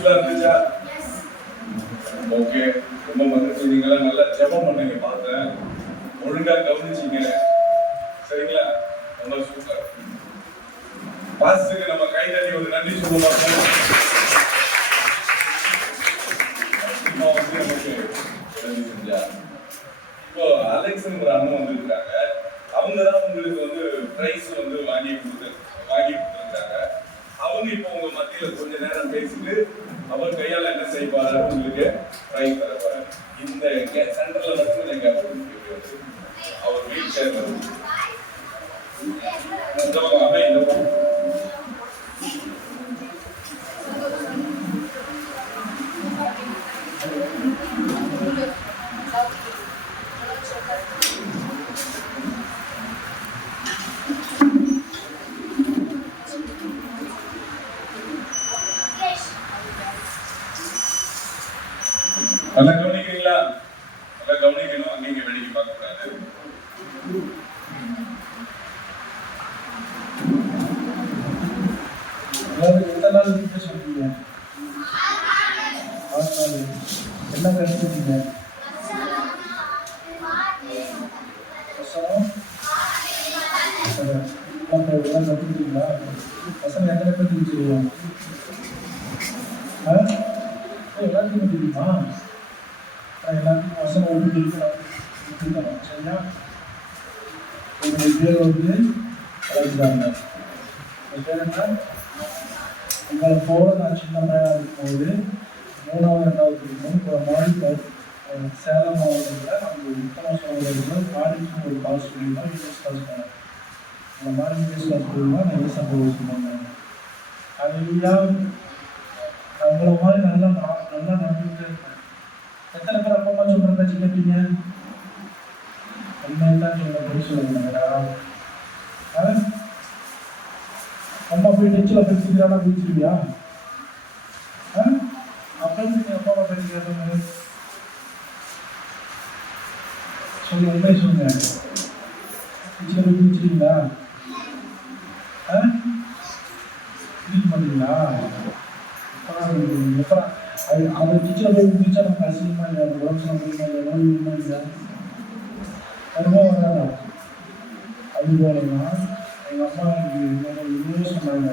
யூஸ்ஃபுல்லா இருந்துச்சா? ஓகே, ரொம்ப மகிழ்ச்சி. நீங்களாம் நல்லா ஜெபம் பண்ணீங்க, பார்த்தேன். ஒழுங்கா கவனிச்சீங்க, சரிங்களா? ரொம்ப சூப்பர். பாஸ்டருக்கு நம்ம கைதட்டி ஒரு நன்றி சொல்லுவோம். நமக்கு உதவி செஞ்சா. இப்போ அலெக்ஸ்ங்கிற அண்ணன் வந்திருக்காங்க. அவங்க தான் உங்களுக்கு வந்து பிரைஸ் வந்து வாங்கி கொடுத்துருக்காங்க. அவங்க இப்போ உங்க மத்தியில கொஞ்ச நேரம் பேசிட்டு அவர் கையால் என்ன செய்வாரு, உங்களுக்கு பிரைஸ் தரப்பாரு. இந்த சென்டர்ல மட்டும் நீங்க அவர் வீல் சேர் நல்லா கவனிக்கிறீங்களா? நல்லா கவனிக்கணும், அங்கேயும் வேடிக்கை பார்க்க கூடாது. எத்தனை நாள் வீட்டில் சொல்றீங்க? 6 நாள். என்ன கற்றுக்கிட்டீங்க? இதெல்லாம் கற்றுக்கிட்டீங்களா? பசங்க எத்தனை பேர் தெரிஞ்சுருவோம்? எல்லாத்தையும் தெரியுமா? எல்லாத்தையும் பசங்க ஒன்று தெரிவிக்கணும், சரியா? உங்களுடைய பேர் வந்து அழைக்கிறாங்க. உங்கள் பேர் என்ன? உங்களை போல நான் சின்ன பையனாக இருக்கும்போது 3வது 2வது படிக்கணும். இப்போ சேலம் மாவட்டத்தில் நம்ம உத்தம சகோதரர்கள் காலேஜ் ஒரு காசு சொல்லியிருந்தோம், இங்கிலீஷ் காசு பண்ணேன். அந்த மாதிரி இங்கிலீஷ் காசு சொல்லியிருந்தா நான் ஏன் சம்பவம் சொன்னாங்க. அது இல்லையா, உங்களை மாதிரி நல்லா நடந்துகிட்டே இருப்பேன். எத்தனை பேர் அப்பா அம்மா சொல்கிற பேச்சு கேட்டீங்க? உண்மையெல்லாம் சொல்ல போய் சொல்லுங்கடா. அம்மா போய் டெச்சில் பேசிக்கிறானா பேசிருவியா? அப்போ நீங்கள் அப்பா அம்மா பேசி கேட்டீங்க சொல்லுங்க, உண்மை சொல்லுங்க. டெச்சில் போய் பிடிச்சிருக்கீங்களா? பிடிக்க மாட்டீங்களா? எப்போ அதை டீச்சரை போய் பிடிச்சா நமக்கு அசிங்கமா இல்லை, உடம்பு சம்பந்தமா இல்லை, நோய் உண்மை இல்லை, வருமா வராதா? அது போலதான் எங்கள் அம்மா இன்னும் சொன்னாங்க,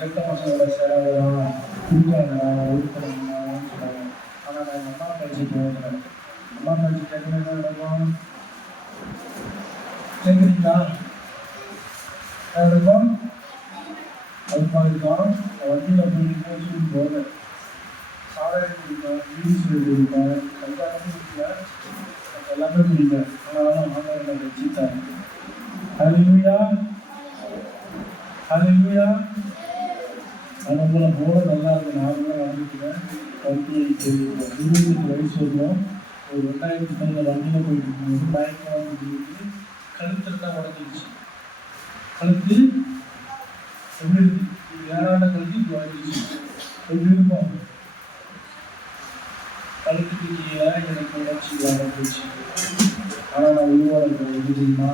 கெட்ட பசங்களோட சேராதான் குடிக்காதா ஒழுக்கணும்னு சொன்னாங்க. ஆனால் நான் எங்கள் அம்மா பேச்சு கேட்குறேன். அம்மா பேச்சு கேட்கணும் என்ன நடக்கும்? கேட்குறீங்களா? நடக்கும். அது மாதிரி தான் வண்டியில் போயிட்டு போகிறேன். சாராயம் குடிப்பேன், மீன் சொல்லி குடிப்பேன், கல்யாணமும் குடிப்பேன், எல்லாமே குடிப்பேன். ஆனாலும் ஆண்டவர் என்னை ரட்சித்தார். ஹல்லேலூயா, ஹல்லேலூயா. அந்த போல போல நல்லா இருக்கு. நார்மலாக வாழ்ந்துக்கிறேன். 28 வயசு வரும். ஒரு 2010 வண்டியில் போயிட்டு இருக்கும்போது பயங்கரமாக வந்து கழுத்தில் தான் உடஞ்சிருச்சு. கழுத்து எப்படி இருக்கு? ஏறான கழுத்து உடஞ்சிருச்சு. எப்படி இருக்கும்? கழுத்துக்கு கீழே எனக்கு உணர்ச்சி வளர்ந்துச்சு. ஆனால் நான் உருவாக எப்படி தெரியுமா?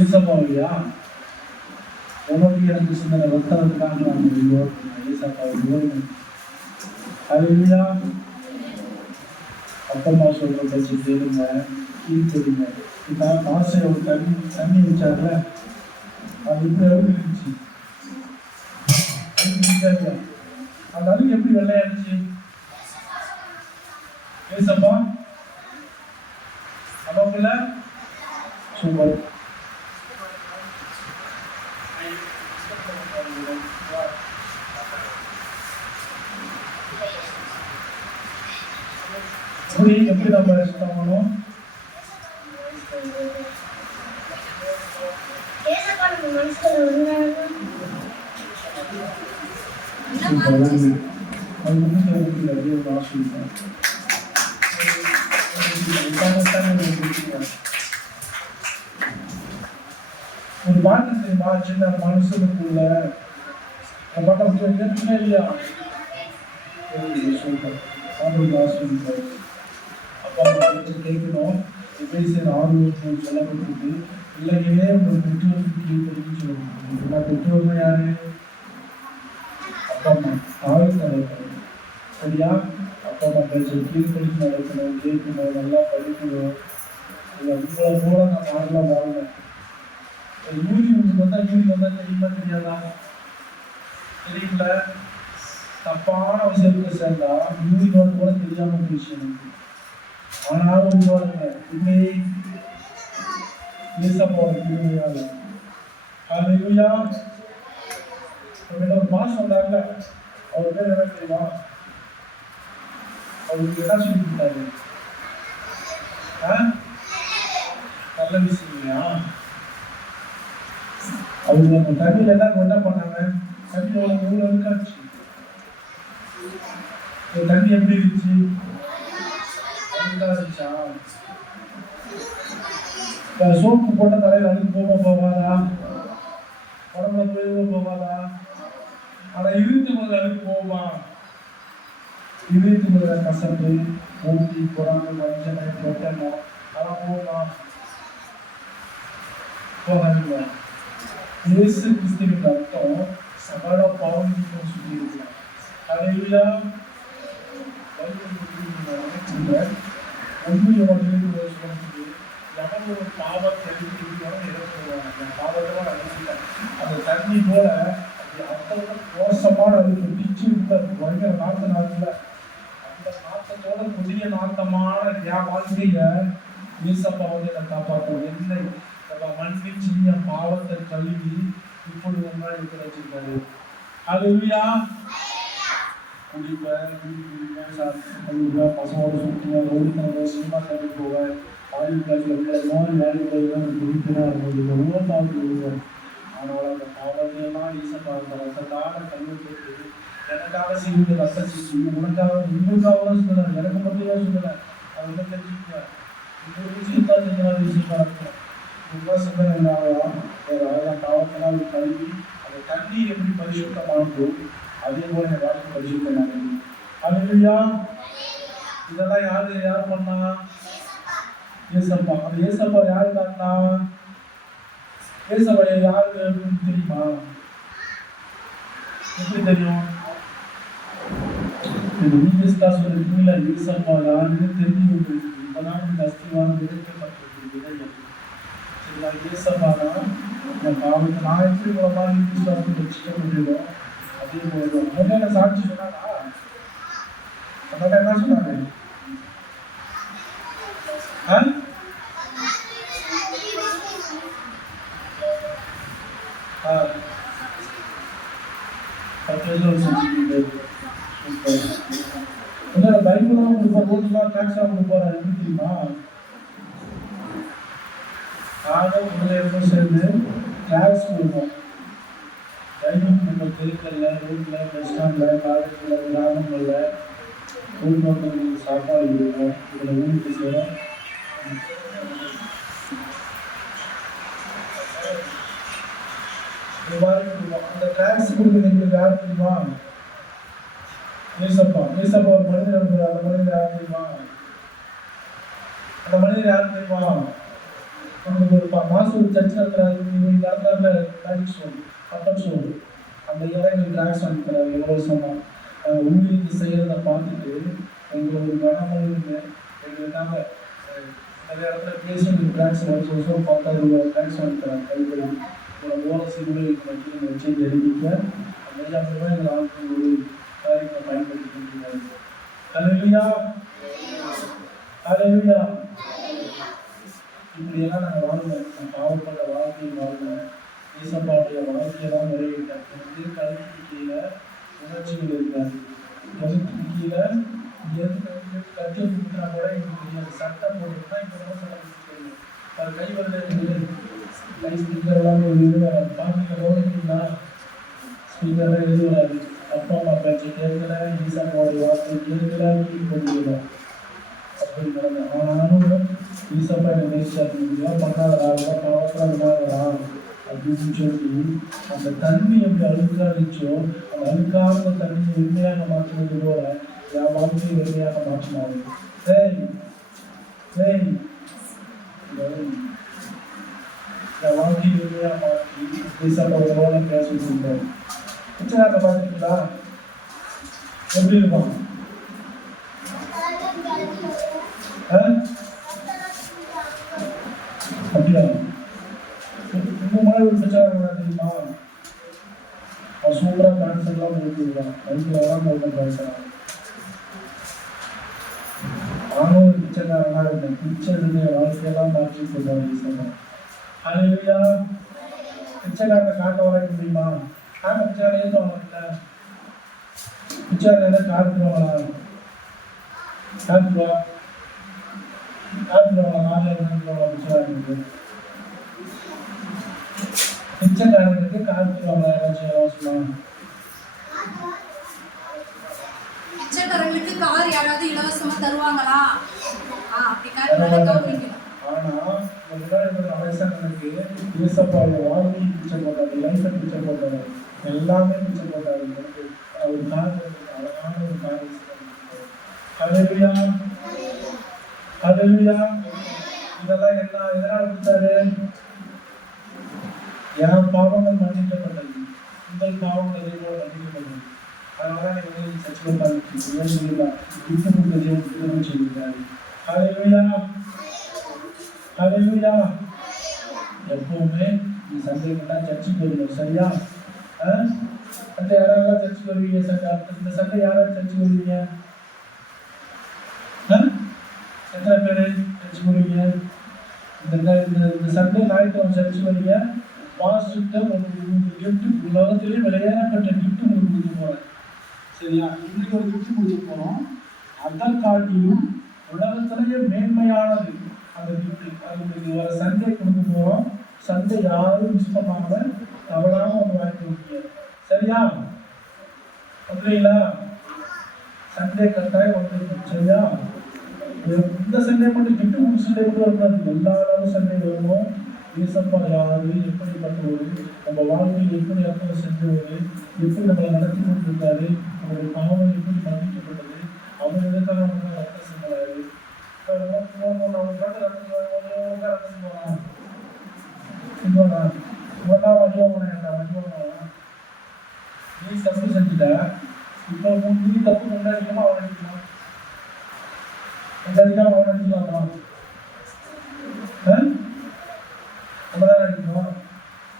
ஏசப்பாவையா உனக்கு எனக்கு சிந்தனை ரத்தத்துக்காக நான் ஏசப்பாவை ஓடுவேன். அதுலையா அப்பம்மா சொல்ற பேச்சு கேளுங்க, கீழ்த்தெடுங்க. இப்போ ஆசை ஒரு தண்ணி வச்சார்ல, அது எப்படி இருந்துச்சு? அந்த அழுகு எப்படி வெள்ளையாடுச்சு? ஏசப்பா அப்பாக்குள்ள சூப்பர். எப்படி நம்ம சுத்தம் பண்ணுவோம்? ஒரு பாட்டு தெரியுமா? சின்ன மனுஷனுக்குள்ள பாட்டம் கேட்டுமே இல்லையா? சூப்பர். அப்பா அம்மா கேட்கணும். பேசுகிற ஆர்வம் சொல்லப்பட்டிருக்கு. பிள்ளைங்களே உங்கள் பெற்றோருக்கு கீழ்ப்படின்னு சொல்லுவாங்க. எல்லா பெற்றோர்னா யாரு? அப்பா அம்மா, தாய் தகவல். சரியா? அப்பா அம்மா பேச்சு கீழ்ப்படிச்சு நடக்கணும், கேட்கணும், நல்லா படிக்கணும். இது உங்களை போல நான் நாடெல்லாம் வாழ்ந்தேன். யூனியனுக்கு வந்தால் தெரியுமா தெரியாதா? தெரியுங்கள? தப்பான விஷயத்துல சேர்ந்தா யூனியன் கூட தெரியாம போயிடுச்சு எனக்கு. ஆனாலும் பாருங்க, உண்மையை ஏசப்பாவோட கிருபையால. ஹல்லேலூயா. ஒரு மாசம் வந்தார்ல, அவர் பேர் என்ன தெரியுமா? அவருக்கு என்ன சொல்லி கொடுத்தாரு? நல்ல விஷயம் இல்லையா? அவங்க நம்ம தண்ணியில என்ன பண்ணாங்க? தண்ணி எவ்வளவு இருக்காச்சு. தண்ணி எப்படி இருந்துச்சு? இருந்துச்சா? சோப்பு போட்ட தலையில் அழுக்கு போகாதா? உடம்புல போகாதா? ஆனா இழுத்து முதல்ல அழுக்கு போகுமா? இழுத்து முதல்ல கசப்பு, ஊட்டி, பொறாமை, வஞ்சனை, பொட்டனம் அதெல்லாம் போகுமா? போகாதுங்க. இயேசு கிறிஸ்துவின் அர்த்தம் சகல பாவங்களுக்கும் சொல்லி இருக்கிறார். ஹல்லேலூயா. ஒரு பாவத்தை அந்த தண்ணி போல மோசமான அதுக்கு பிச்சு பயங்கர நாத்த நாத்துல அந்த நாத்தத்தோட புதிய நாத்தமான என் வாழ்க்கைய ஈசப்பா வந்து என்னை காப்பாற்றும். என்னை நம்ம மண்ணின் சின்ன பாவத்தை கழுவி இப்பொழுது ஒன்றா இருக்க வச்சிருக்காரு. ஹல்லேலூயா. குடிப்பேன், பசங்களோட சுற்றுவேன், ரோடு சினிமா தேடி போவேன், ஆயுள் காட்சியில் நோய் வேலைகளெல்லாம் குடிப்பேனா இருந்தது உணர்ந்தால் விடுவேன். ஆனால் அந்த பாவத்தையெல்லாம் ஈசப்பா அந்த ரசத்தான கல்வெட்டு எனக்காக செய்வது ரத்த சிக்கி உனக்காக உங்களுக்காக தான் சொல்லுறேன், எனக்கு மட்டும் தான் சொல்லுறேன். அதை வந்து தெரிஞ்சுக்குவேன். உங்களுக்கு சீத்தா செஞ்சாலும் ஈசப்பா இருக்கும். உங்கள் சிந்தனை இல்லாதான் ஒரு அழகாக பாவத்தினால் கல்வி அந்த தண்ணீர் எப்படி பரிசுத்தமானதோ அதே போல என் வாழ்க்கை பரிசுத்தமானது. ஹல்லேலூயா. இதெல்லாம் யார் பண்ணா? ஏசப்பா. அந்த ஏசப்பா யாரு காட்டினா? ஏசப்பா யாருக்கு தெரியுமா? எப்படி தெரியும்? சொல்லிருக்கீங்களா? ஏசப்பா யாருன்னு தெரிஞ்சு கொண்டிருக்கு. இப்பதான் இந்த அஸ்திவாரம் விதைக்கப்பட்டிருக்கு. சரிங்களா? ஏசப்பானா என் பாவத்தை நான் எப்படி மூலமாக விசுவாசத்தை வச்சுக்க முடியும். அதே போல முதல்ல சாட்சி சொன்னாரா? என்ன சொன்னாரு? பைபிளாக கொடுப்பார், ரோட்லாம் டாக்ஸாக கொடுப்பாரு. எப்படி தெரியுமா? நானும் பிள்ளைகளும் சேர்ந்து டாக்ஸ் கொடுப்போம். பைபிள் நம்ம தெருக்கல்ல, ரோட்ல, பஸ் ஸ்டாண்ட்ல, காலேஜில், கிராமங்களில் குடும்பங்களுக்கு சாப்பாடு கொடுப்போம். இதில் ஊருக்கு சேரும். அந்த டாக்ஸ் கொடுக்குறது எங்களுக்கு யார் தெரியுமா? ஏசப்பா. ஏசப்பா ஒரு மனிதர் இருக்கிறார். அந்த மனிதர் யார் தெரியுமா? அந்த மனிதர் யார் தெரியுமா? உங்களுக்கு ஒரு மாசம் ஒரு சர்ச்சை இருக்கிறாரு. நீங்கள் நடந்தாங்க டாக்ஸ் சொல்லு, பட்டம் சொல்லு. அந்த இடம் எங்களுக்கு டாக்ஸ் அனுப்புகிறார். எவ்வளோ சொன்னோம் ஊழியத்தை செய்கிறத பார்த்துட்டு எங்களை ஒரு கனமொழின்னு எங்களுக்காக நிறைய இடத்துல பேசி எங்களுக்கு டாக்ஸ் வருஷம் பார்த்தா டாக்ஸ் அனுப்புகிறார். கைப்படி உங்களை ஓரசி ஊழியர்கள் வச்சு தெரிவிக்க அந்த ரூபாய் எங்கள் ஆட்கள் ஒரு காரியத்தை பயன்படுத்தி கொண்டிருக்கிறார். ஹல்லேலூயா. ஹல்லேலூயா. இப்படியெல்லாம் நாங்கள் வாழ்வோம். நான் பாவப்பட்ட வாழ்க்கையை வாழ்வோம். ஈசப்பாவுடைய வாழ்க்கையெல்லாம் நிறைவேற்றார். கழுத்துக்கு கீழே உணர்ச்சிகள் இருக்காது. கழுத்துக்கு கீழே கட்டி கொடுத்தா கூட எங்களுக்கு தெரியாது. சட்டம் போட்டுருந்தா இப்போ ரொம்ப சட்டம் தெரியும். அது கை வரல கை ஸ்பீக்கர் எல்லாமே எது வராது. பாட்டில் கவனிக்கிறீங்களா? ஸ்பீக்கர்லாம் எது வராது. அப்பா அம்மா பேச்சு கேட்கல, ஈசப்பாவுடைய வார்த்தை கேட்கல, வீட்டுக்கு போட்டுக்கலாம். அப்படி நடந்த ஆனாலும் ஈசப்பா என்னை நேசிச்சார். இதெல்லாம் பண்ணாதரா, இதெல்லாம் பாவத்தில் விடாதரா அப்படின்னு சொல்லி அந்த தண்ணி எப்படி அழுக்கா இருந்துச்சோ அந்த அழுக்காத தண்ணியை வெண்மையாக மாற்றுவது போல என் வாழ்க்கையை வெண்மையாக மாற்றினாரு. என் வாழ்க்கையிலேயே மாற்றி ஏசப்பா ஒரு பேச சொல்லியிருக்காரு. பிச்சைக்காரனை பார்த்துருக்கீங்களா? எப்படி இருப்பான்? அப்படியா? உங்க மாதிரி ஒரு பிச்சைக்காரன் தெரியுமா? அவன் சூப்பராக டான்ஸ் எல்லாம் போட்டுருக்கான், லைஃப்ல எல்லாம் போட்டு பேசுறான். நானும் ஒரு பிச்சைக்காரனா இருந்தேன். பிச்சை எடுத்து வாழ்க்கையெல்லாம் மாற்றி சொல்றாரு சொன்னேன். ஹல்லேலூயா. பிச்சைக்காரனை காட்ட வர முடியுமா? காட்ட பிச்சைக்காரன் ஏற்றுவாங்கல்ல. பிச்சைக்காரன் காட்டுவாங்களா? காட்டுவா காட்டுவாங்க. பிச்சைக்காரனுக்கு பிச்சைக்காரனுக்கு காட்டுவாங்களா? யாராச்சும் சொல்லலாம். பிச்சைக்காரங்களுக்கு கார் யாராவது இலவசமா தருவாங்களா? அப்படி காட்டுவாங்க. ஆனா முன்னாடி வயசானதுக்கு ஏசப்பாவோட வாழ்க்கை பிச்சை போட்டாரு, லைஃபை பிச்சை போட்டாரு, எல்லாமே பிச்சை போட்டாரு. எனக்கு ஒரு காரணம், அழகான ஒரு காரணம். ஹல்லேலூயா. ஹல்லேலூயா. இதெல்லாம் என்ன எதனால கொடுத்தாரு? என் பாவங்கள் மன்னிக்கப்பட்டது, உங்கள் பாவங்கள் எதையும் மன்னிக்கப்பட்டது. அதனால நீங்க சர்ச்சை பார்த்துருக்கீங்க. விட்டு கொடுத்த சொல்லியிருக்காரு. ஹல்லேலூயா. ஹல்லேலூயா. எப்பவுமே இந்த சண்டைகள்லாம் சர்ச்சுக்கு வருவோம், சரியா? அந்த யாராவது சர்ச்சுக்கு வருவீங்க? இந்த சண்டை யாராவது சர்ச்சுக்கு வருவீங்க? எத்தனை பேர் சர்ச்சுக்கு வருவீங்க? இந்த சண்டை ஞாயிற்றுக்கிழமை சர்ச்சுக்கு வருவீங்க. பாஸ்டர்கிட்ட உங்களுக்கு கிஃப்ட், உலகத்திலேயே விளையாடப்பட்ட கிஃப்ட் உங்களுக்கு கொடுக்க போறேன், சரியா? இன்னைக்கு ஒரு கிஃப்ட் கொடுக்க போறோம். அதை காட்டிலும் உலகத்திலேயே மேன்மையானது அந்த கிஃப்ட். அது உங்களுக்கு வர சண்டை கொடுக்க போறோம். சண்டை யாரும் மிஸ் பண்ணாம தவறாம ஒன்று வாங்கி கொடுப்பீங்க, சரியா? அப்படிங்களா? சண்டை கட்டாயம் வந்துருக்கும், சரியா? இந்த சண்டை மட்டும் கிஃப்ட் கொடுத்து சண்டை மட்டும் வரக்கூடாது, எல்லாரும் சண்டை வரணும். ஏசப்பா யாரு, எப்படிப்பட்டவர், நம்ம வாழ்க்கையில் எப்படி அர்த்தம் செஞ்சவர், எப்படி நம்மளை நடத்தி கொண்டிருக்காரு, அவருடைய பாவம் எப்படி மன்னிக்கப்பட்டது, அவர் எதுக்காக நம்ம ரத்தம் செஞ்சாரு. நீ தப்பு செஞ்சுட்ட, இப்போ நீ தப்பு கொண்டாடிக்கமா அவன் அடிக்கலாம், கொண்டாடிக்காம அவன் அடிக்கலாமா? நம்மதான் அடிக்கணும்.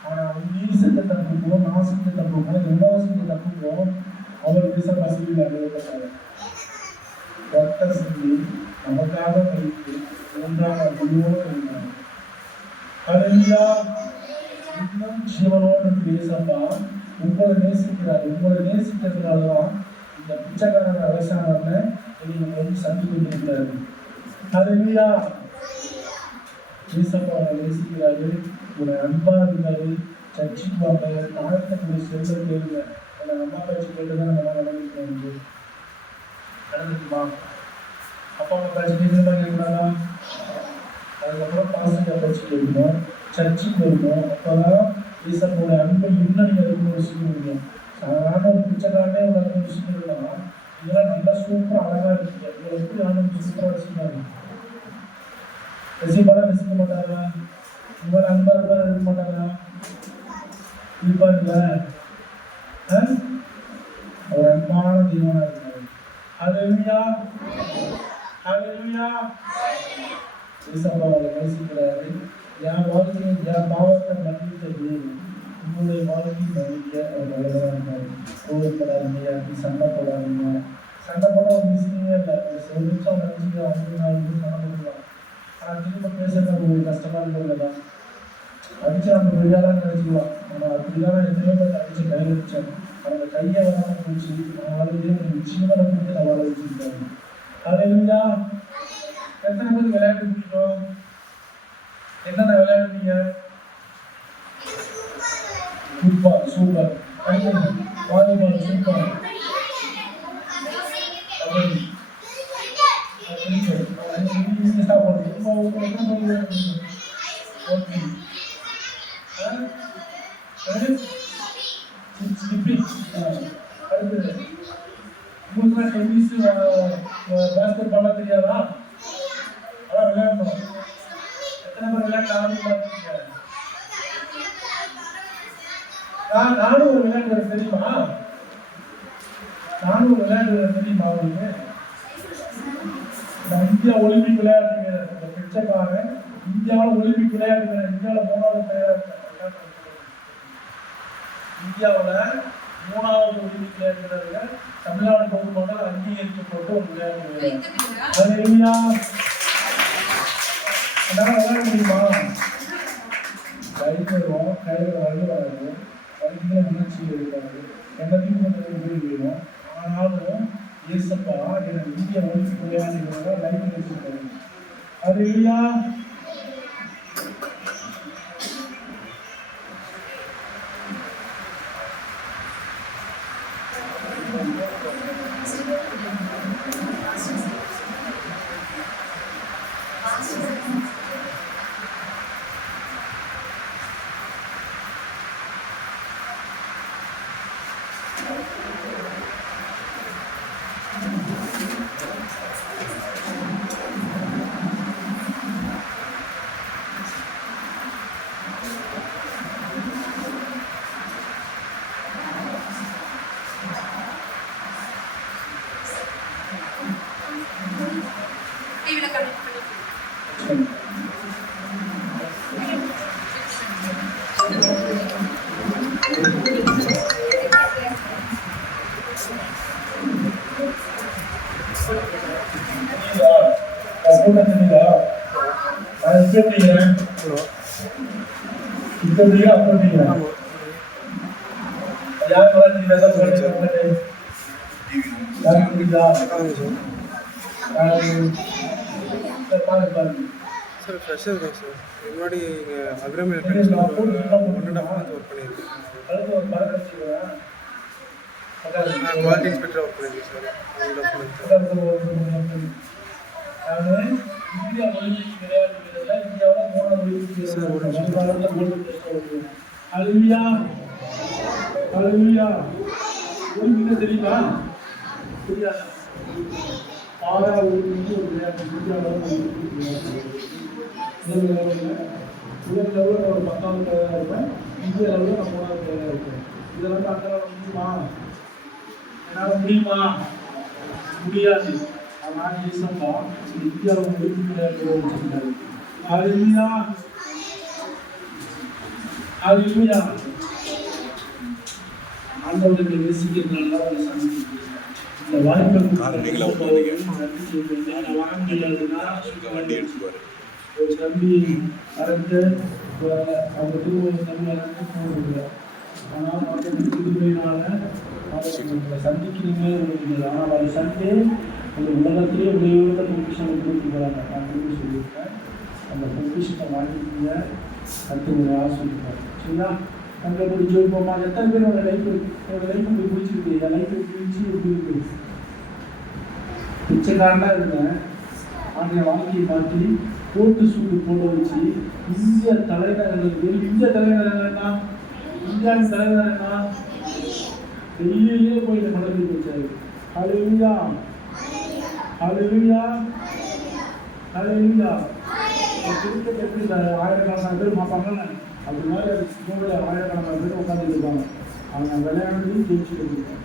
ஆனால் நீ செஞ்ச தப்புக்கும் நான் செஞ்ச தப்புக்கும் எவ்வளவு செஞ்ச தப்புக்கும் அவர் பேச பசங்க எழுதப்பட்டாரு. ரத்த செஞ்சு நமக்காக மதித்து மூன்றாம் முடிவோடு இருந்தார். ஹல்லேலூயா. இன்னும் ஜீவனோடு பேசப்பா உங்களை நேசிக்கிறார். உங்களை நேசிக்கிறதுனாலதான் இந்த பிச்சைக்காரன் அரசாங்க நீங்க வந்து சந்தித்து கொண்டிருக்கிறாரு. ஹல்லேலூயா. ஏசப்பா நேசிக்கிறாரு, ஒரு அன்பா இருந்தாரு. சர்ச்சுக்கு வாங்க, தாழ்த்தக்கூடிய செல்ல கேளுங்க. அந்த அம்மா பேச்சு கேட்டுதான் நம்ம நடந்துருக்கோம். நடந்துக்குமா? அப்பா அம்மா பேச்சு கேட்கலாம் கேட்கலாமா? அதுக்கப்புறம் பாசங்க பேச்சு கேட்கணும், சர்ச்சுக்கு வரணும். அப்போதான் ஈசப்போட அன்பை இன்னும் நீங்கள் இருக்கும்போது விஷயம். சாதாரண ஒரு பிச்சைக்காரனே ஒரு அன்பு விஷயம். இதெல்லாம் நல்லா சூப்பராக அழகாக இருக்குது. இதில் எப்படி ஆனது சூப்பராக ரசிக்கிறாங்க. ரசிப்பாரா ரசிக்க மாட்டாரா? இவ்வளோ அன்பா இருக்க மாட்டாரா? இருப்பாருங்களா? அவர் அன்பான தெய்வனா இருக்காரு. ஹல்லேலூயா. ஹல்லேலூயா. ஏசப்பா அவரை நேசிக்கிறாரு. என் வாழ்க்கையை என் பாவத்தை மன்னித்தது உங்களுடைய வாழ்க்கையை மன்னிக்க அவர் நல்லதாக இருக்காரு. கோவப்படாதீங்க, சண்டை போடாதீங்க. சண்டை போட ஒரு விஷயமே இல்லை. ஒரு நிமிஷம் நினச்சிட்டு அவங்க நாலு சண்டை போடுவாங்க. ஆனால் திரும்ப பேசுறது ஒரு கஷ்டமா இருக்கிறது. அடிச்சு நம்ம வெளியாதான் நினைச்சுக்கலாம். நம்ம அப்படிதான் எத்தனையோ பேர் அடிச்சு கையில் அடிச்சோம். அவங்க கையை வராமல் போச்சு. அவங்களுடைய ஒரு ஜீவனை கொடுத்து நம்ம வாழ வச்சிருக்காங்க. ஹல்லேலூயா. எத்தனை பேர் விளையாட்டு பிடிக்கும்? என்னென்ன விளையாடுவீங்க? Football super, volleyball super, kabaddi, cricket, சாப்பிடுறது. அடுத்தது உங்களுக்கு டென்னிஸ், பேஸ்கெட் பால்லாம் தெரியாதா? அதான் விளையாடணும். எத்தனை பேர் விளையாட்டு ஆரம்பி பார்த்துருக்கீங்க? நானும் ஒரு விளையாட்டு வீரர் தெரியுமா? நானும் ஒரு விளையாட்டு வீரர் தெரியுமா உங்களுக்கு? நான் இந்தியா ஒலிம்பிக் விளையாட்டு வீரர், இந்த பிச்சைக்காரன் இந்தியாவில் ஒலிம்பிக் விளையாட்டு வீரர், இந்தியாவில் 3வது பிளேயரா இருக்கேன். இந்தியாவில் 3வது ஒலிம்பிக் விளையாட்டு வீரர்கள் தமிழ்நாடு கவர்மெண்டால் அங்கீகரிக்கப்பட்ட ஒரு விளையாட்டு வீரர். ஹல்லேலூயா. என்னால் விளையாட முடியுமா? கையில் வரும், கையில் வராது, வயிற்றுல உணர்ச்சி இருக்காது, எல்லாத்தையும் கொஞ்சம் வேணும். ஆனாலும் ஏசப்பா எனக்கு இந்திய ஒலிம்பிக் விளையாட்டு வீரராக லைஃப் வச்சிருக்காரு. ஹல்லேலூயா. டிவியில் கனெக்ட் பண்ணி சார் ஃப்ரெஷ்ஷாக இருக்கேன் சார். முன்னாடி இங்கே அக்ரம் எலக்ட்ரானிக்ஸில் 1.5 month ஒர்க் பண்ணியிருக்கேன். குவாலிட்டி இன்ஸ்பெக்டராக ஒர்க் பண்ணியிருக்கேன் சார். 1.5 month. இந்தியா ஒலிம்பிக் விளையாட்டு வீரர்கள் இந்தியாவில் 3வது ஒலிம்பிக் சார், ஒரு நிமிஷம். ஹல்லேலூயா. ஹல்லேலூயா. ஒலிம்பிக் தெரியுமா? தெரியாது. பாரா ஒலிம்பிக் ஒரு விளையாட்டு, இந்தியாவில் ஒலிம்பிக் விளையாட்டு. உலக லெவலில் ஒரு 10வது பிளேயராக இருப்பேன், இந்திய லெவலில் நான் 3வது பிளேயராக இருக்கேன். இதெல்லாம் அக்கறை முடியுமா? என்னால் முடியுமா? முடியாது. ஆனால் ஏசப்பா இந்தியாவில் ஒலிம்பிக் விளையாட்டு வச்சிருக்காரு. ஹல்லேலூயா. ஹல்லேலூயா. ஆண்டவர்களை நேசிக்கிறதுனால தான் அவரை சந்திக்கிறேன். இந்த வாய்ப்பை வர முடியாதுன்னா ஒரு தம்பி அரட்டு அவங்க திரும்ப தம்பி அரட்டு போடுறது. ஆனால் மக்கள் திருமையினால அவங்களை சந்திக்கிறீங்க. ஆனால் அதை சண்டே அந்த உலகத்திலே உதவியோட பொக்கிஷனை கொடுத்து போகிறாங்க. நான் திரும்பி சொல்லியிருக்கேன். அந்த பொக்கிஷத்தை வாங்கிக்கிங்க, கற்றுங்களை ஆசிரியப்பாங்க. சரியா? அங்கே போய் ஜோதிப்போமா? எத்தனை பேர் உங்கள் லைஃப் போய் பிடிச்சிருக்கு? என் லைஃப்பை பிடிச்சி எப்படி இருக்கு? பிச்சைக்காரனாக இருந்தேன். ஆனால் என் வாழ்க்கையை மாற்றி கோட்டு சூட்டு போட வச்சு இந்திய தலைநகர், இந்திய தலைநகர் என்னன்னா, இந்தியாவின் தலைநகர் என்ன? டெல்லியிலே போய் இந்த மனதில் வச்சாரு. ஹல்லேலூயா. ஹல்லேலூயா. ஹல்லேலூயா. கிரிக்கெட் எப்படி ஆயிரக்கணக்கான பேர் பார்ப்பாங்கன்னு அது மாதிரி ஆயிரக்கணக்கான பேர் உட்காந்துட்டு இருப்பாங்க. அவங்க விளையாடுறது ஜெயிச்சுட்டு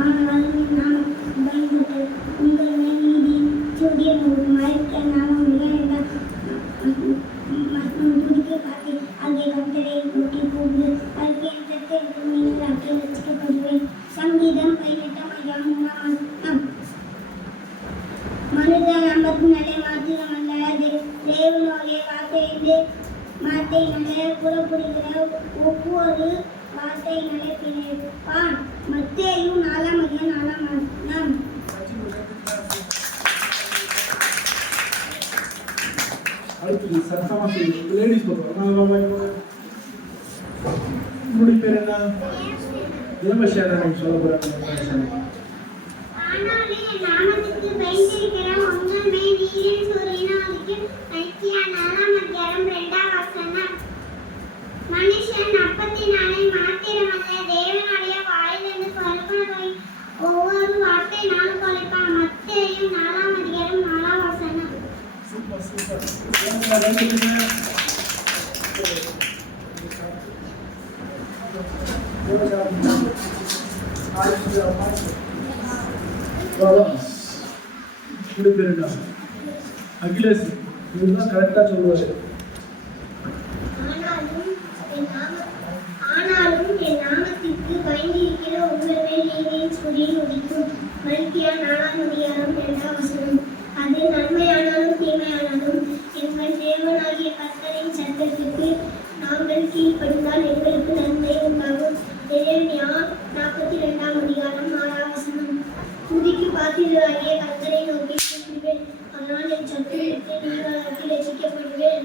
ஆனாலும் நாம் பயன்பட்டு உங்கள் மேல் நீதி சூரிய மறைக்க நாமம் மிக துடிக்க காட்டி அங்கே கட்டளை ஒட்டி போகுது அதுக்கு எந்த நீங்கள் அக்கறை ரசிக்கப்படுவேன். சங்கீதம் 18 மனித நம்பத்தினாலே மாத்திரமல்ல தேவனுடைய வார்த்தையினாலே புறப்படுகிற ஒவ்வொரு வார்த்தையினாலே பிழைப்பான். மத்தேயு 4:4. அடுத்தது சத்தமா செய்யுங்க. லேடிஸ் பார்ப்போம். உங்களுடைய பேர் என்ன? தேவசேனா நீங்க சொல்ல போறாங்க. ஆனாலும் என் நாமத்துக்கு பயந்திருக்கிற உங்கள் மேல் நீரின் சூரியனாதிக்கு மல்கியா 4:2. மனுஷன் அப்பத்தினாலே மாத்திரமல்ல தேவனுடைய வாயிலிருந்து புறப்படுகிற ஒவ்வொரு வார்த்தையினாலும் பிழைப்பான். மத்தேயு 4:4. Super super. அகிலேஷ் இதுதான் கரெக்டா சொல்லுவாரு. ஆனாலும் என் நாமத்திற்கு பயந்திருக்கிற உங்கள் மேல் நீதியின் சூரியன் உதிக்கும். மல்கியா 4:2. அது நன்மையானாலும் தீமையானாலும் எங்கள் தேவனாகிய கர்த்தரின் சத்தத்திற்கு நாங்கள் கீழ்ப்படிந்தால் எங்களுக்கு நன்மை உண்டாகும். எரேமியா 42:6. துதிக்கு பாத்திரராகிய கர்த்தரை நோக்கி கூப்பிடுவேன். அதனால் என் சத்தத்தை விட்டு நீங்களாக்கி ரசிக்கப்படுவேன்.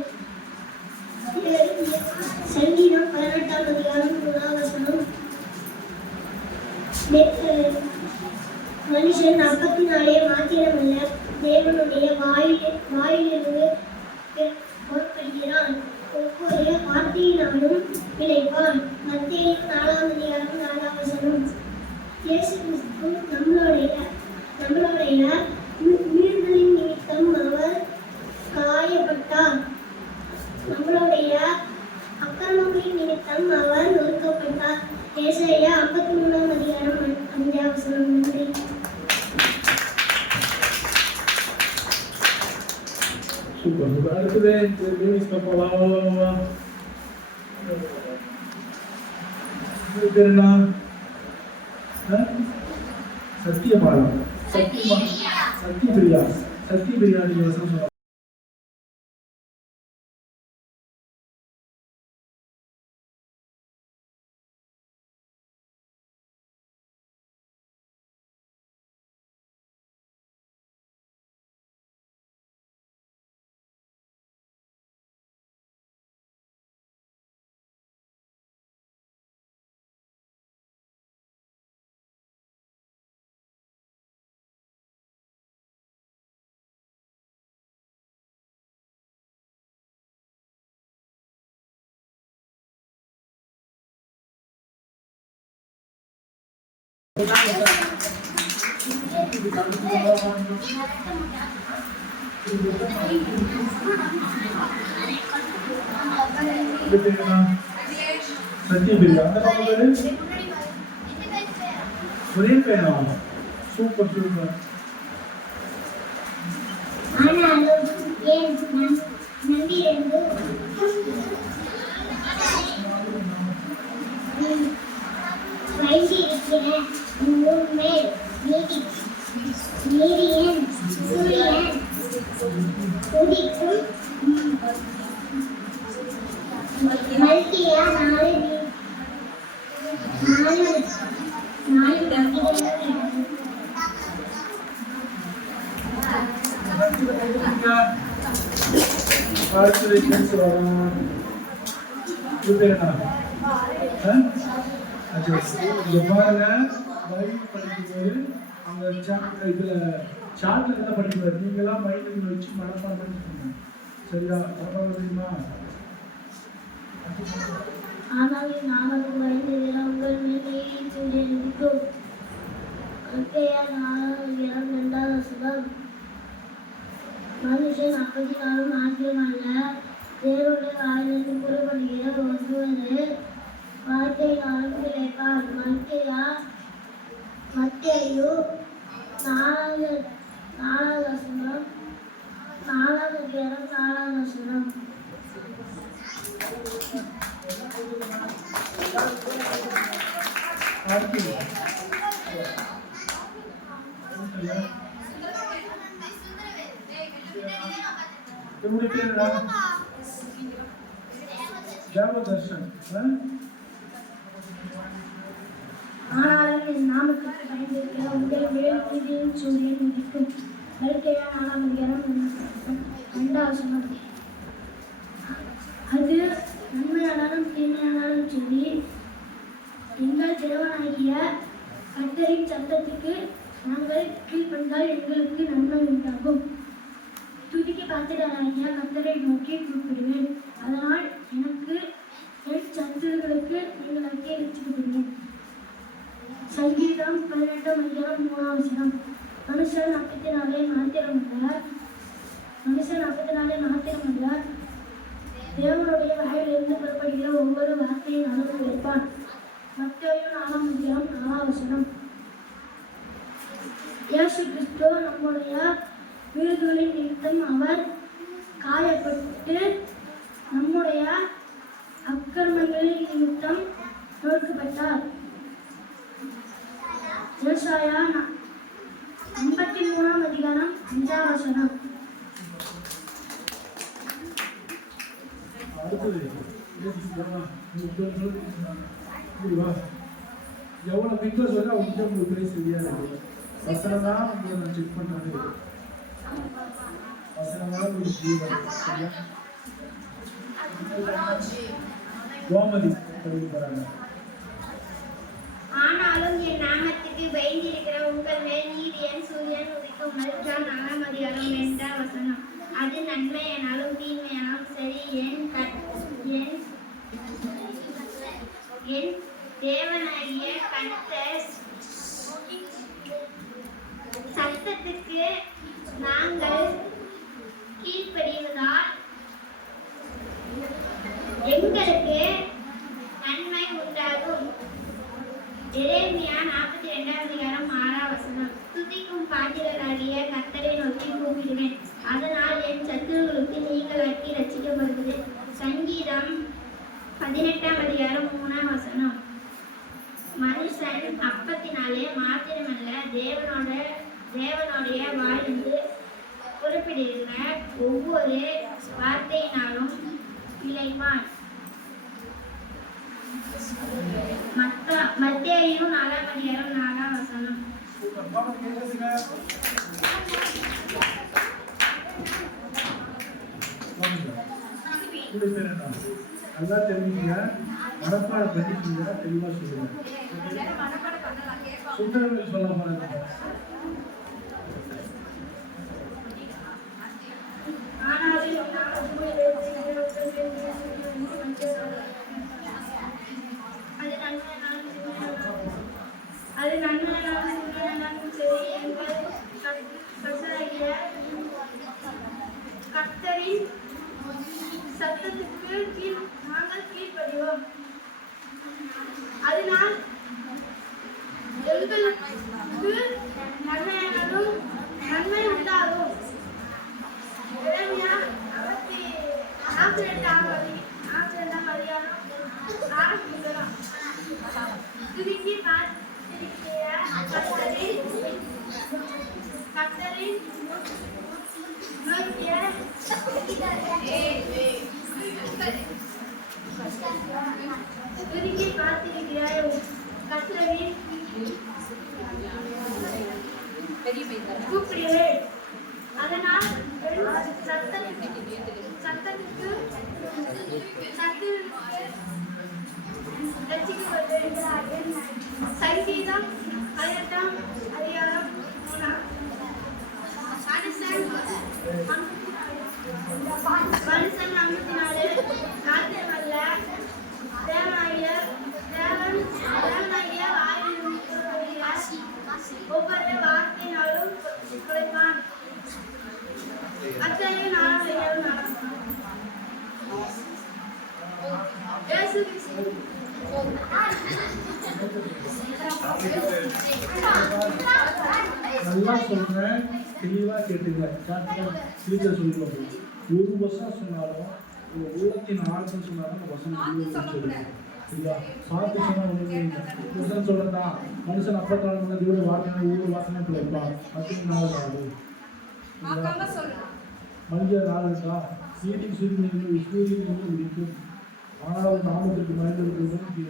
சங்கீதம் 18:3. மனுஷன் அப்பத்தினாலே மாத்திரமல்ல தேவனுடைய வாயிலிருந்து புறப்படுகிறான். ஒவ்வொரு வார்த்தையினாலும் பிழைப்பான். மத்தேயு 4:4. இயேசு கிறிஸ்து நம்மளுடைய உயிர்களின் நிமித்தம் அவர் காயப்பட்டார். நம்மளுடைய அக்கிரமங்களின் நிமித்தம் அவர் நொறுக்கப்பட்டார். ஏசாயா 53:5. நன்றி. Super super. அடுத்தது லேடிஸ் பார்ப்போம். பேர் என்ன? சத்தியபாலம். சத்தியபிரியா. சத்தியபிரியா நீங்க வசனம் சொல்லுங்க. சத்தியபிரியா. ஒரே பேரா? Super super. ஆனாலும் ஏன் நம்பியிருந்து வைத்திருக்கிற உன் மேல் நீதியின் சூரியன் உதிக்கும். மல்கியா 4:4. அந்த இதுல சார்ட்ல என்ன படிக்கிறார் நீங்களாம் மைண்டில் வச்சு மனப்பாடம் பண்ணிக்கோங்க. சரியா? தெரியுமா? ஆனாலும் நாமக்கு பயந்துகிற உங்கள் மேலே சூரியன் உதிக்கும். மல்கியா 4:2. மனுஷன் அப்பத்தினாலும் மாத்திரமல்ல தேவனுடைய வாயிலிருந்து புறப்படுகிற ஒருவரு வார்த்தையினாலும் பிழைப்பார். மத்தேயு 4 வசனம் 4 அதிகாரம் 4 வசனம். அடுத்து என்னுடைய பேர் என்ன? தேவதர்ஷன். ஆனாலும் என் நாமத்துக்கு பயந்திருக்கிற உங்கள் மேல் நீதியின் சூரியன் உதிக்கும். மல்கியா 4 அதிகாரம் 2 வசனம். அது நன்மையானாலும் தீமையானாலும் சரி, எங்கள் தேவனாகிய கர்த்தரின் சத்தத்துக்கு நாங்கள் கீழ்ப்படிந்தால் எங்களுக்கு நன்மை உண்டாகும். துதிக்கு பாத்திரராகிய கர்த்தரை நோக்கி கூப்பிடுவேன். அதனால் எனக்கு என் சத்துருக்களுக்கு நீங்கள் அங்கே ரட்சிக்கப்படுவேன். சங்கீதம் 18 அதிகாரம் 3 வசனம். மனுஷன் அப்பத்தினாலே மாத்திரமல்ல தேவனுடைய வாயிலிருந்து புறப்படுகிற ஒவ்வொரு வார்த்தையும் அளவு வைப்பான். மத்தேயு 4 அதிகாரம் 4 வசனம். இயேசு கிறிஸ்து நம்முடைய வீடுகளின் நிமித்தம் அவர் காயப்பட்டு நம்முடைய அக்கிரமங்களின் நிமித்தம் நொறுக்கப்பட்டார். ஏசாயா 53 அதிகாரம் 5 வசனம். அடுத்தது எவ்வளோ பிக்சர் சொல்லி அவங்க உங்களுக்கு பேர் சரியா இருக்கு. வசனம் தான் உங்களை நான் செக் பண்ணுறது. வசனம் தான் உங்களுக்கு ஜீவன். சரியா? கோமதி படிக்க போறாங்க. ஆனாலும் என் நாமத்துக்கு பயந்திருக்கிற உங்கள் மேல் நீதியின் சூரியன் உதிக்கும். மல்கியா 4 அதிகாரம் 2 வசனம். அது நன்மையானாலும் தீமையானாலும் சரி, என் தேவனாகிய கர்த்தர் சத்தத்துக்கு நாங்கள் கீழ்ப்படிவதால் எங்களுக்கு நன்மை உண்டாகும். எரேமியா 42 அதிகாரம் 6 வசனம். துதிக்கும் பாத்திரராகிய கர்த்தரை நோக்கி கூப்பிடுவேன். அதனால் என் சத்துருக்களுக்கு நீங்களாக்கி ரட்சிக்கப்படுகிறேன். சங்கீதம் 18 அதிகாரம் 3 வசனம். மனுஷன் அப்பத்தினாலே மாத்திரமல்ல தேவனுடைய வாயிலிருந்து புறப்படுகிற ஒவ்வொரு வார்த்தையினாலும் பிழைப்பான். மத்தேயு 4 அதிகாரம் 4 வசனம். நல்லா தெரிஞ்சுங்க, மனப்பாடம் பண்ணிக்கீங்க, தெளிவாக சொல்லுங்க. சுத்தரவு சொல்ல போறாங்க. அது நன்மையானாலும் சரி, எங்கள் கர்த்தரின் சத்தத்துக்கு நாங்கள் கீழ்ப்படிவோம். அதனால் எங்களுக்கு நன்மையானாலும் நன்மை உண்டாகும். எரேமியா 42 அதிகாரம் 4 வசனம். துதிக்கு பாத்திருக்கிற கர்த்தரின் நோக்கிய துதிக்கு பாத்திருக்கிற கர்த்தரின் கூப்பிடுவேன். அதனால் சத்தத்துக்கு ரட்சிக்கப்படுவேன். சங்கீதம் 18 அதிகாரம் 3. மனுஷன் நம்பினாலே மாத்திரமல்ல தேவனாகிய வாயிலிருந்து ஒவ்வொரு வார்த்தையினாலும் பிழைப்பான். மத்தேயு 4 அதிகாரம் 4. நல்லா சொல்றேன், தெளிவா கேட்டுங்க. டீச்சர் சொல்லுவாங்க, ஒரு வருஷம் சொன்னாலும் ஒரு உள்ளத்தின் ஆழத்தை சொன்னாலும் அந்த வசனம் சொல்லுங்க. சரியா? பார்த்து சொன்னா ஒண்ணுமே இல்லை. வசனம் சொல்றதா மனுஷன் அப்பத்தால் உள்ள தேவ வார்த்தை ஒவ்வொரு வாசனையும் பிழைப்பான். 14 நாள் பார்க்காம சொல்லு. மனிதர் நாள் இருக்கா? நீதி சூரியன் உதிக்கும். ஆனால் நாமத்திற்கு மனிதர்களுக்கு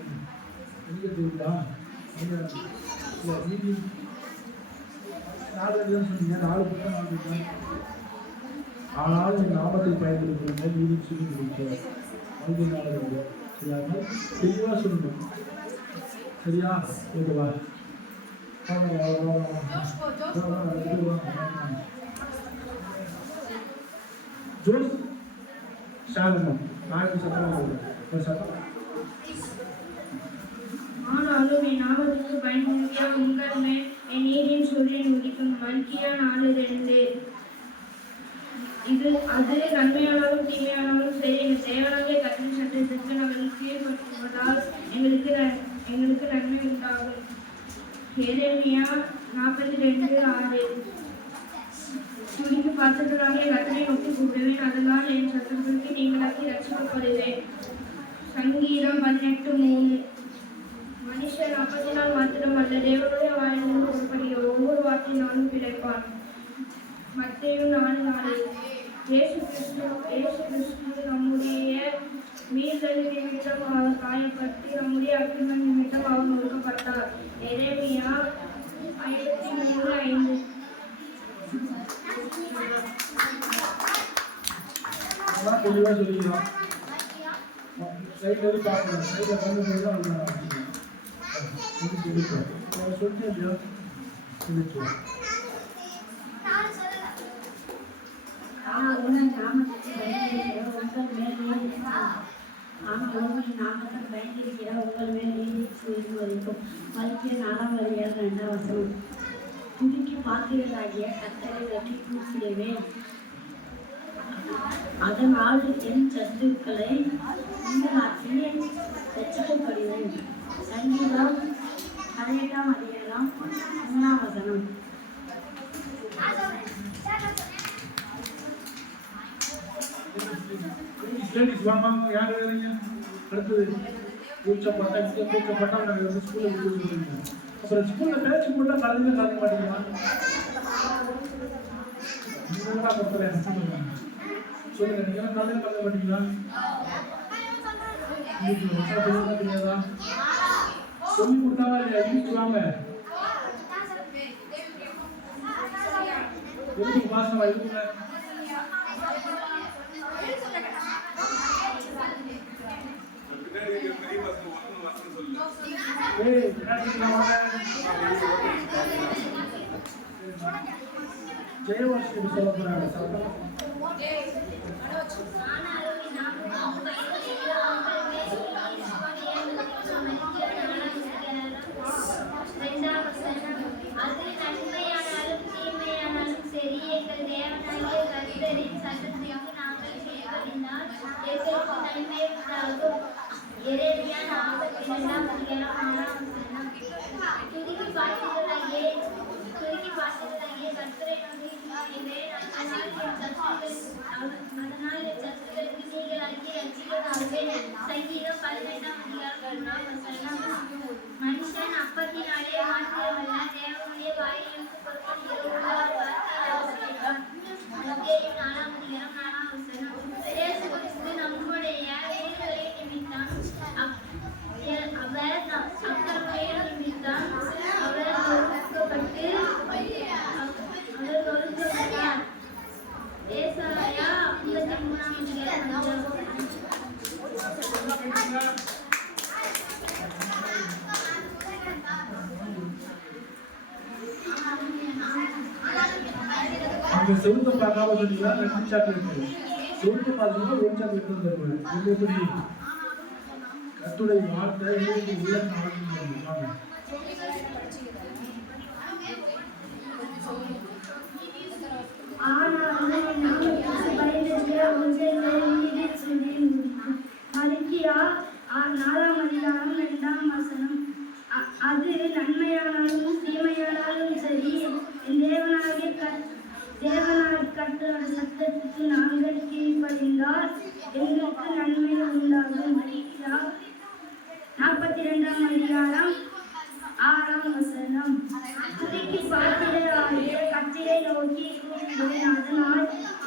எங்க தெரியுதா? நீதி 4 தான் சொன்னீங்க, 4 பக்கம் 4 தான். ஆனால் என் நாமத்தில் பயன்படுத்துவீங்க, நீதி சூரியன் உதிக்கும். மனிதர் நாள் இருக்கு. சரியா? தெளிவா சொல்லணும். சரியா? ஓகேவா? ஜோஸ் சாலமன் நாளைக்கு சத்தம் ஆனாலும் என் நாமத்துக்கு பயன்படுத்திய உங்கள் மேல் என் நீரின் சூரியன் உதிக்கும். மல்கியா 4:2. அது நன்மையானாலும் தீமையானாலும் சரி, எங்கள் தேவனாகிய கர்த்தரின் சட்டத்திற்கு நாங்கள் கீழ்ப்பட்டுவதால் எங்களுக்கு நன்மை உண்டாகும். எரேமியா 42:6. துணிக்கு பாத்திரங்களாகிய கர்த்தரை நோக்கி கூப்பிடுவேன், அதனால் என் சத்தத்திற்கு நீங்களாக்கி ரட்சிக்கப்படுவேன். சங்கீதம் 18:3. மனுஷன் அப்பத்தினால் மாத்திரம் அல்ல, தேவனுடைய வாயிலிருந்து புறப்படுகிற ஒவ்வொரு வார்த்தையினாலும் பிழைப்பான். மத்தேயு 4:4. இயேசு கிறிஸ்து நம்முடைய மீறுதல் நிமித்தம் அவர் காயப்பட்டு நம்முடைய அக்கிரம நிமித்தம் அவர் நொறுக்கப்பட்டார். எரேமியா 53:5. தெளிவா சொல்லிக்கலாம். சைட்ல பார்க்கணும். சைட்ல பண்ணும்போது அவங்க சொல்லிட்டு இல்லையா சொல்லிட்டு ஆனாலும் நாமத்துக்கு பயந்திருக்கிற உங்கள் மேல் நீதி சூரியன் வரைக்கும். மல்கியா 4:2. துணிக்கு பாத்திரராகிய கர்த்தரை நோக்கி கூப்பிடுவேன், அதனால் என் சத்துக்களை நீங்களாக்கி ரட்சிக்கப்படுவேன். சங்கீதம் 18:3. ஸ்டடீஸ் வாங்க யார் வரீங்க? அடுத்தது கூச்சப்பட்டா ஸ்கூலில் கூப்பிடுவீங்க. அப்புறம் ஸ்கூலில் பேச்சு போட்டால் கலந்து கலக்க மாட்டீங்களா? நீங்களாம் கொடுக்குறேன் சொல்லுங்க. நீங்களாம் கலந்து கலக்க மாட்டீங்களா? தெரியாதா? சொல்லி கொடுத்தாவா இல்லையா? இங்கிலீஷ் வாங்க. எதுக்கு பாசமா இருக்குங்க? பெரிய பசங்க வசனம் சொல்லு. ஜெயவர்ஷி சொல்ல போறாங்க. அது நன்மையானாலும் தீமையானாலும் சரி, எங்கள் தேவனாகிய கர்த்தரின் சட்டத்திற்கு நாங்கள் கீழ்ப்படிந்தால் எங்களுக்கு நன்மை உண்டாகும். எரேமியா 42:4. துதிக்கு பாத்திரராகிய கர்த்தரை நோக்கி கூப்பிடுவேன், அதனால் என் சத்துக்களுக்கு நீங்களாக்கி ரட்சிக்கப்படுவேன். சங்கீதம் 18:1. மனுஷன் அப்பத்தினாலே மாத்திரமல்ல, தேவனுடைய வாயிலிருந்து புறப்படுகிற ஒவ்வொரு வார்த்தையாலும் பிழைப்பான். மத்தேயு 4:4. இயேசு கிறிஸ்து நம்முடைய மீறுதலின் நிமித்தம் அவர் அக்கிரமங்களின் நிமித்தம் அவர் நொறுக்கப்பட்டார். ஏசாயா 53:5. அந்த செவத்தை பார்க்காம சொன்னீங்கன்னா 2 சாக்லேட் செவத்தை பார்த்தீங்கன்னா 1 சாக்லேட் தான் தருவேன். எப்படி கத்துடைய வார்த்தை எங்களுக்கு உள்ள நாளைக்கு மல்கியா 4:2. அவர்களோட சத்தத்துக்கு நாங்கள் கீழ்ப்படிந்தால் எங்களுக்கு நன்மை உண்டாகும். 42ஆம் அதிகாரம் 6ஆம் வசனம். துதிக்கு பாத்திரராகிய கர்த்தரை நோக்கி கூப்பிடுவேன், அதனால்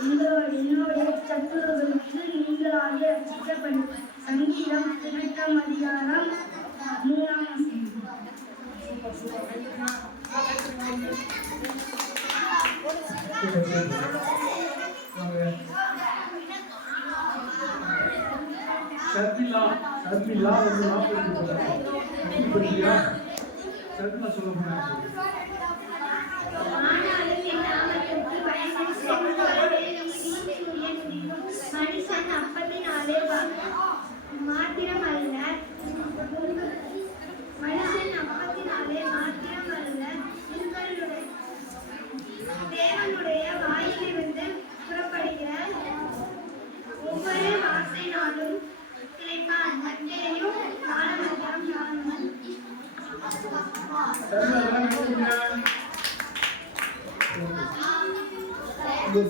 என்னுடைய சத்துருக்களுக்கு நீங்களாக ரட்சிக்கப்படும். சங்கீதம் 18ஆம் அதிகாரம் 3ஆம் வசனம். ஷர்மிளா வந்து 40 ஷர்மிளா சொல்ல போறாங்க. ஆனாலும் என் நாமத்திற்கு பயந்திருக்கிறவர்களே, சூரியன் உதிக்கும். மனுஷன் அப்பத்தினாலே மாத்திரமல்ல தேவனுடைய வாயிலிருந்து புறப்படுகிற ஒவ்வொரு வார்த்தையினாலும் கிடைப்பான். மத்தேயு 4:4.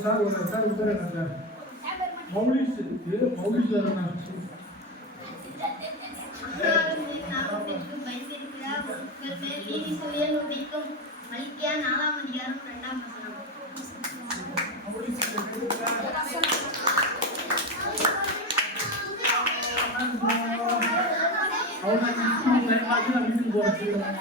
சார் உத்தரவு மௌலிஸ் இருக்கு. மௌலிஸ் நாமத்திற்கு பயந்திருக்கிற உங்கள் மேல் நீதி சூரியன் உதிக்கும். மல்கியா 4ஆம் அதிகாரம் 2ஆம் வசனம். வீட்டுக்கு போறேன்.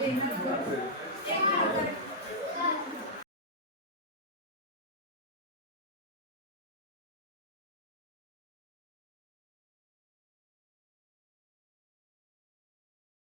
லைனா